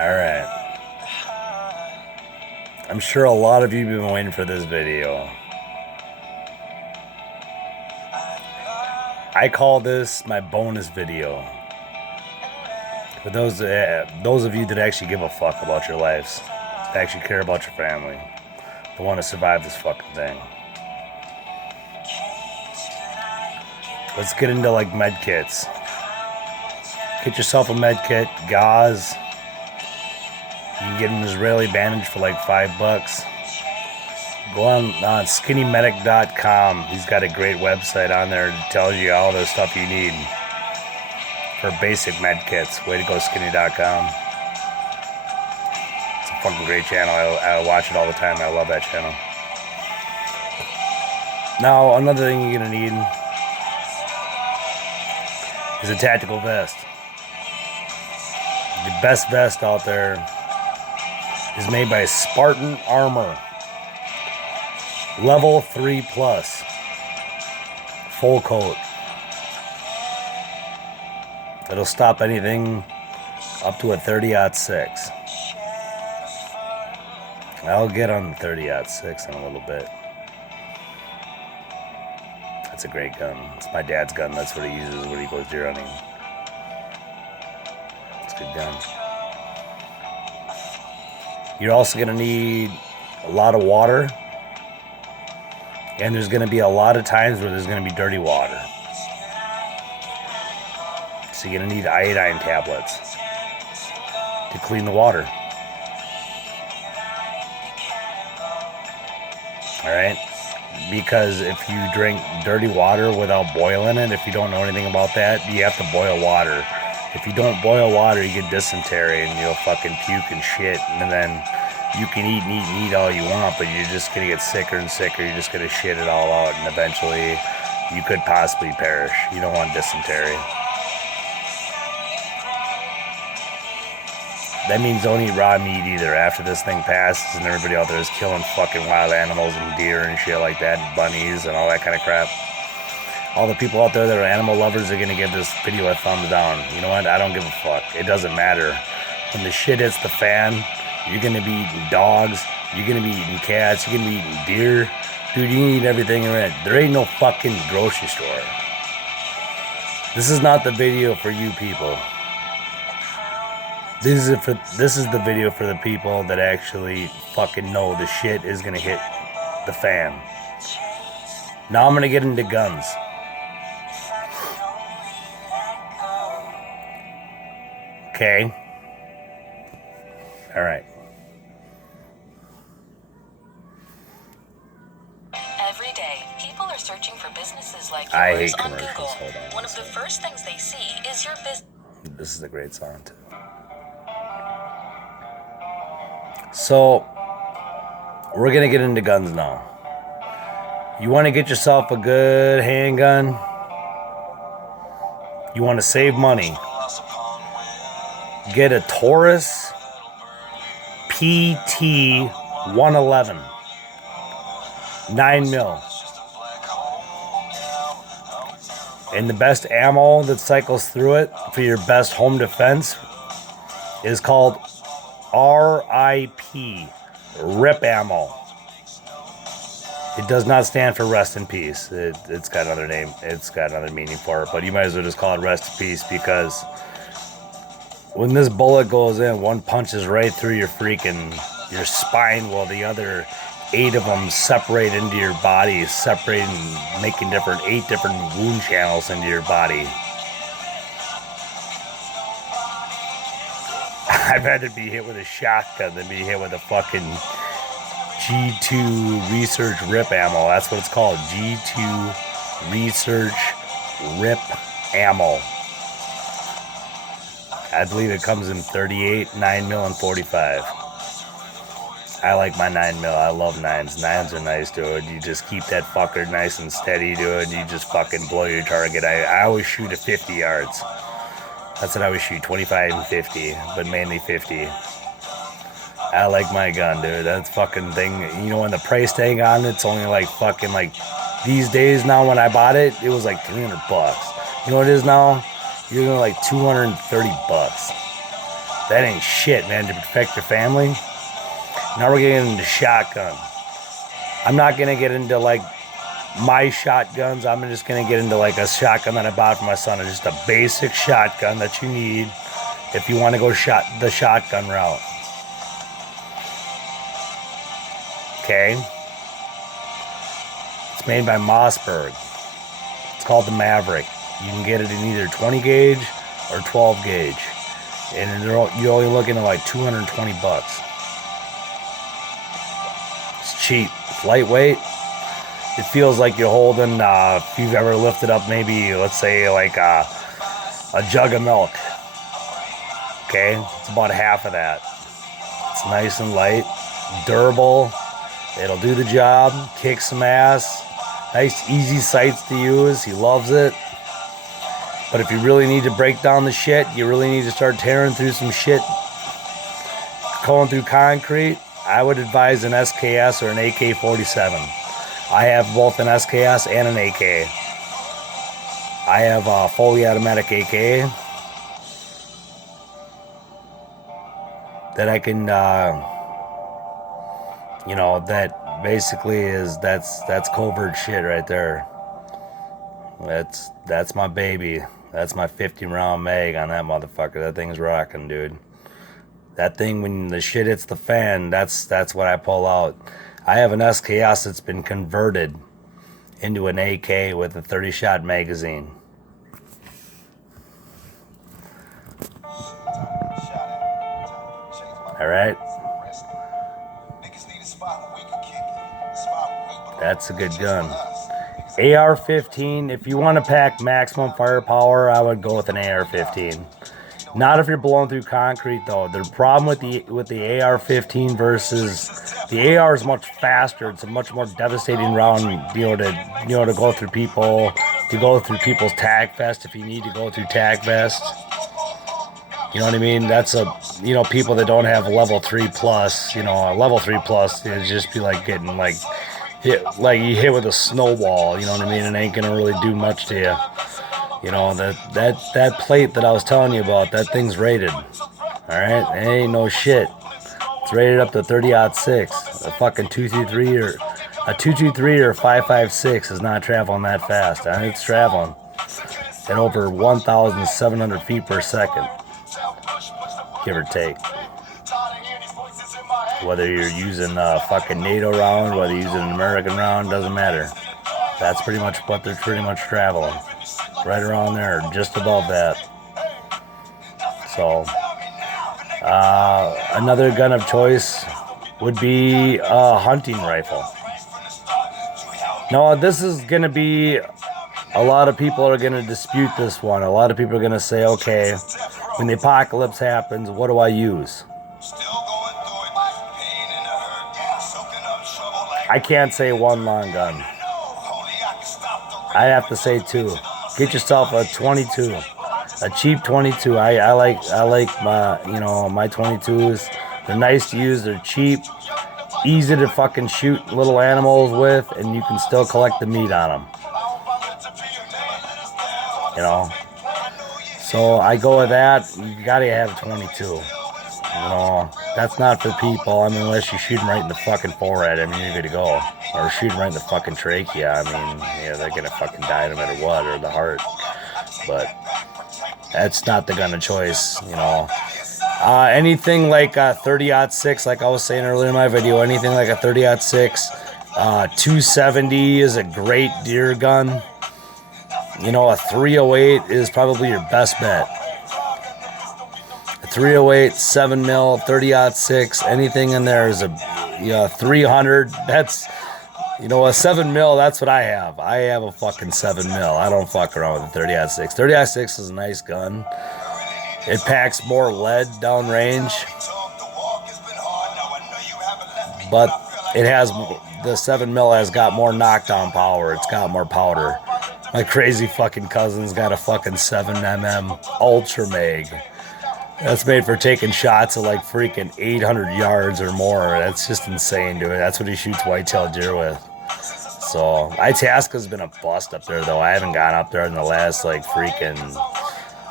Alright. I'm sure a lot of you have been waiting for this video. I call this my bonus video. For those of you that actually give a fuck about your lives, that actually care about your family, that want to survive this fucking thing. Let's get into like med kits. Get yourself a med kit, gauze. You can get an Israeli bandage for like $5. Go on skinnymedic.com. He's got a great website on there that tells you all the stuff you need for basic med kits. Way to go, skinny.com. It's a fucking great channel. I watch it all the time. I love that channel. Now, another thing you're going to need is a tactical vest. The best vest out there is made by Spartan Armor. Level 3 plus. Full coat. It'll stop anything up to a 30-06. I'll get on the 30-06 in a little bit. That's a great gun. It's my dad's gun. That's what he uses when he goes deer hunting. It's a good gun. You're also going to need a lot of water. And there's going to be a lot of times where there's going to be dirty water. So you're going to need iodine tablets to clean the water. Alright? Because if you drink dirty water without boiling it, if you don't know anything about that, you have to boil water. If you don't boil water, you get dysentery and you'll fucking puke and shit. And then you can eat and eat and eat all you want, but you're just going to get sicker and sicker. You're just going to shit it all out, and eventually you could possibly perish. You don't want dysentery. That means don't eat raw meat either. After this thing passes and everybody out there is killing fucking wild animals and deer and shit like that, and bunnies and all that kind of crap. All the people out there that are animal lovers are going to give this video a thumbs down. You know what? I don't give a fuck. It doesn't matter. When the shit hits the fan, you're going to be eating dogs. You're going to be eating cats. You're going to be eating deer. Dude, you can eat everything around. There ain't no fucking grocery store. This is not the video for you people. This is the video for the people that actually fucking know the shit is going to hit the fan. Now I'm going to get into guns. Okay. All right. Every day, people are searching for businesses like I yours hate on commercials. Google. Hold on. One of the first things they see is your business. This is a great song too. So, we're going to get into guns now. You want to get yourself a good handgun? You want to save money? Get a Taurus PT 111 9mm. And the best ammo that cycles through it for your best home defense is called RIP, RIP ammo. It does not stand for rest in peace. It's got another name. It's got another meaning for it. But you might as well just call it rest in peace, because when this bullet goes in, one punches right through your spine, while the other 8 of them separate into your body, separating, making 8 different wound channels into your body. I'd rather be hit with a shotgun than be hit with a fucking G2 Research RIP ammo. That's what it's called. G2 Research RIP ammo. I believe it comes in 38, 9mm, and 45. I like my 9mm. I love 9s. 9s are nice, dude. You just keep that fucker nice and steady, dude. And you just fucking blow your target. I always shoot at 50 yards. That's what I always shoot, 25 and 50, but mainly 50. I like my gun, dude. That's fucking thing. You know, when the price tag on it's only like fucking like these days now. When I bought it, it was like $300. You know what it is now? You're gonna like $230. That ain't shit, man, to protect your family. Now we're getting into shotgun. I'm not going to get into, like, my shotguns. I'm just going to get into, like, a shotgun that I bought for my son. It's just a basic shotgun that you need if you want to go the shotgun route. Okay? It's made by Mossberg. It's called the Maverick. You can get it in either 20 gauge or 12 gauge. And you're only looking at like 220 bucks. It's cheap. It's lightweight. It feels like you're holding, if you've ever lifted up maybe, let's say, like a jug of milk. Okay? It's about half of that. It's nice and light, durable. It'll do the job, kick some ass. Nice, easy sights to use. He loves it. But if you really need to break down the shit, you really need to start tearing through some shit, going through concrete, I would advise an SKS or an AK-47. I have both an SKS and an AK. I have a fully automatic AK that I can, that basically is, that's covert shit right there. That's my baby. That's my 50 round mag on that motherfucker. That thing's rocking, dude. That thing, when the shit hits the fan, that's what I pull out. I have an SKS that's been converted into an AK with a 30 shot magazine. Alright? That's a good gun. AR-15, if you want to pack maximum firepower, I would go with an AR-15. Not if you're blowing through concrete, though. The problem with the AR-15 versus the AR is much faster. It's a much more devastating round, to go through people, to go through people's tag vest if you need to go through tag vest. You know what I mean? That's people that don't have level 3 plus. A level 3 plus, it'd just be like getting like you hit with a snowball. You know what I mean? It ain't gonna really do much to you. That plate that I was telling you about, that thing's rated. Alright? It ain't no shit. It's rated up to 30-06. A fucking 223 or a 223 or 5.56 is not traveling that fast. It's traveling at over 1,700 feet per second. Give or take. Whether you're using a fucking NATO round, whether you're using an American round, doesn't matter. That's pretty much what they're pretty much traveling. Right around there, just above that. So, another gun of choice would be a hunting rifle. Now, this is going to be, a lot of people are going to dispute this one. A lot of people are going to say, okay, when the apocalypse happens, what do I use? I can't say one long gun. I have to say two. Get yourself a 22, a cheap 22. I like my my 22s. They're nice to use. They're cheap, easy to fucking shoot little animals with, and you can still collect the meat on them. So I go with that. You gotta have a 22. That's not for people. Unless you shoot them right in the fucking forehead, you're good to go. Or shoot them right in the fucking trachea. They're gonna fucking die no matter what, or the heart. But that's not the gun of choice, Anything like a 30-06, like I was saying earlier in my video, anything like a 30-06, 270 is a great deer gun. A 308 is probably your best bet. 308, 7 mil, 30-06, anything in there is a 300. That's, a 7 mil, that's what I have. I have a fucking 7 mil. I don't fuck around with a 30-06. 30-06 is a nice gun. It packs more lead downrange. But the 7 mil has got more knockdown power. It's got more powder. My crazy fucking cousin's got a fucking 7mm Ultra Mag. That's made for taking shots at like freaking 800 yards or more. That's just insane, dude. That's what he shoots whitetail deer with. So, Itasca's been a bust up there, though. I haven't gone up there in the last like freaking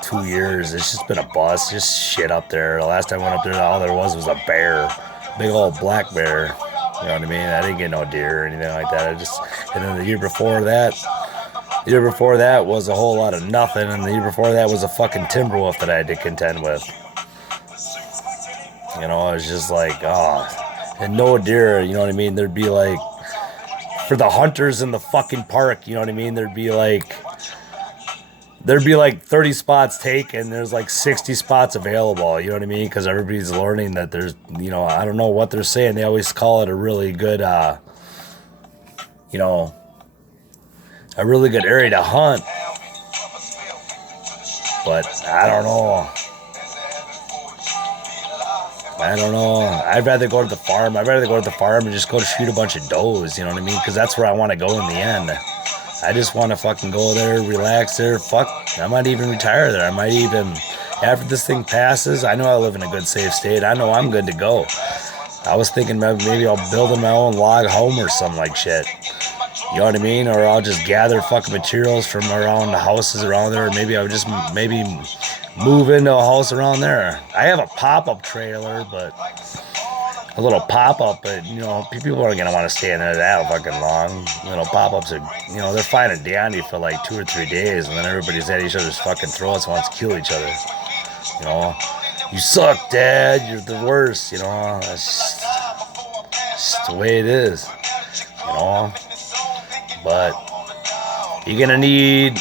2 years. It's just been a bust. Just shit up there. The last time I went up there, all there was a bear. Big old black bear. You know what I mean? I didn't get no deer or anything like that. And then the year before that was a whole lot of nothing. And the year before that was a fucking timber wolf that I had to contend with. You know, it was just like, oh, and no deer, you know what I mean? There'd be like, for the hunters in the fucking park, you know what I mean? There'd be like 30 spots taken. There's like 60 spots available, you know what I mean? Because everybody's learning that there's, you know, I don't know what they're saying. They always call it a really good, you know, a really good area to hunt. But I don't know. I'd rather go to the farm. I'd rather go to the farm and just go to shoot a bunch of does, you know what I mean? Because that's where I want to go in the end. I just want to fucking go there, relax there. Fuck, I might even retire there. I might even, after this thing passes, I know I live in a good, safe state. I know I'm good to go. I was thinking maybe I'll build my own log home or something like shit. You know what I mean? Or I'll just gather fucking materials from around the houses around there. Or maybe I'll just move into a house around there. I have a pop-up trailer, but a little pop-up, but you know, people aren't gonna want to stay in there that fucking long. You know, pop-ups are, you know, they're fine and dandy for like 2 or 3 days, and then everybody's at each other's fucking throats and wants to kill each other. You know, you suck, Dad. You're the worst. You know, that's just the way it is. You know, but you're gonna need.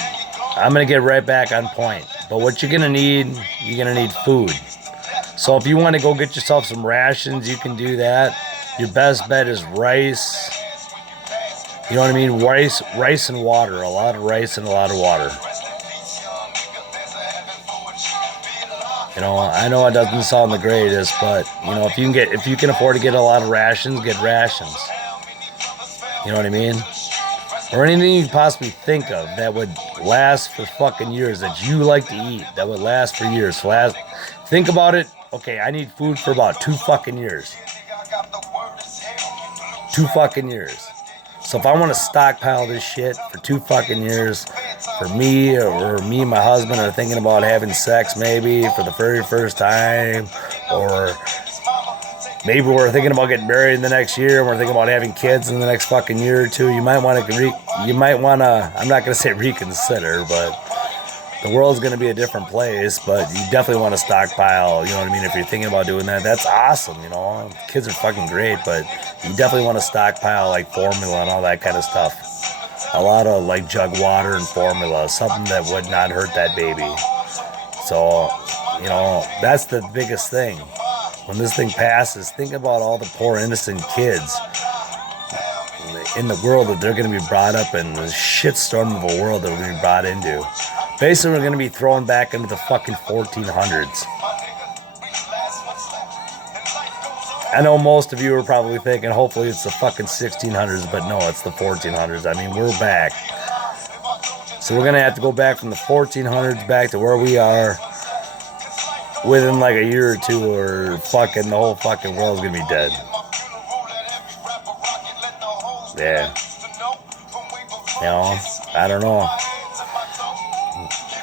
I'm gonna get right back on point. But what you're gonna need food. So if you want to go get yourself some rations, you can do that. Your best bet is rice. You know what I mean? Rice and water. A lot of rice and a lot of water. You know, I know it doesn't sound the greatest, but you know, if you can afford to get a lot of rations, get rations. You know what I mean? Or anything you can possibly think of that would last for fucking years, that you like to eat, that would last for years. Think about it. Okay, I need food for about 2 fucking years. 2 fucking years. So if I want to stockpile this shit for 2 fucking years, for me or me and my husband are thinking about having sex maybe for the very first time, or maybe we're thinking about getting married in the next year, and we're thinking about having kids in the next fucking year or 2, you might want to, I'm not going to say reconsider, but the world's going to be a different place, but you definitely want to stockpile, you know what I mean? If you're thinking about doing that, that's awesome, you know? Kids are fucking great, but you definitely want to stockpile like formula and all that kind of stuff. A lot of like jug water and formula, something that would not hurt that baby. So, you know, that's the biggest thing. When this thing passes, think about all the poor innocent kids in the world that they're going to be brought up in, the shitstorm of a world that we're going to be brought into. Basically, we're going to be thrown back into the fucking 1400s. I know most of you are probably thinking, hopefully it's the fucking 1600s, but no, it's the 1400s. I mean, we're back. So we're going to have to go back from the 1400s back to where we are within like a year or 2, or fucking the whole fucking world's going to be dead. Yeah. You know, I don't know.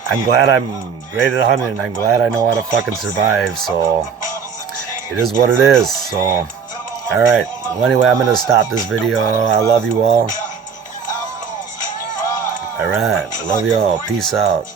I'm glad I'm great at hunting. I'm glad I know how to fucking survive. So it is what it is. So, all right. Well, anyway, I'm going to stop this video. I love you all. All right. Love you all. Peace out.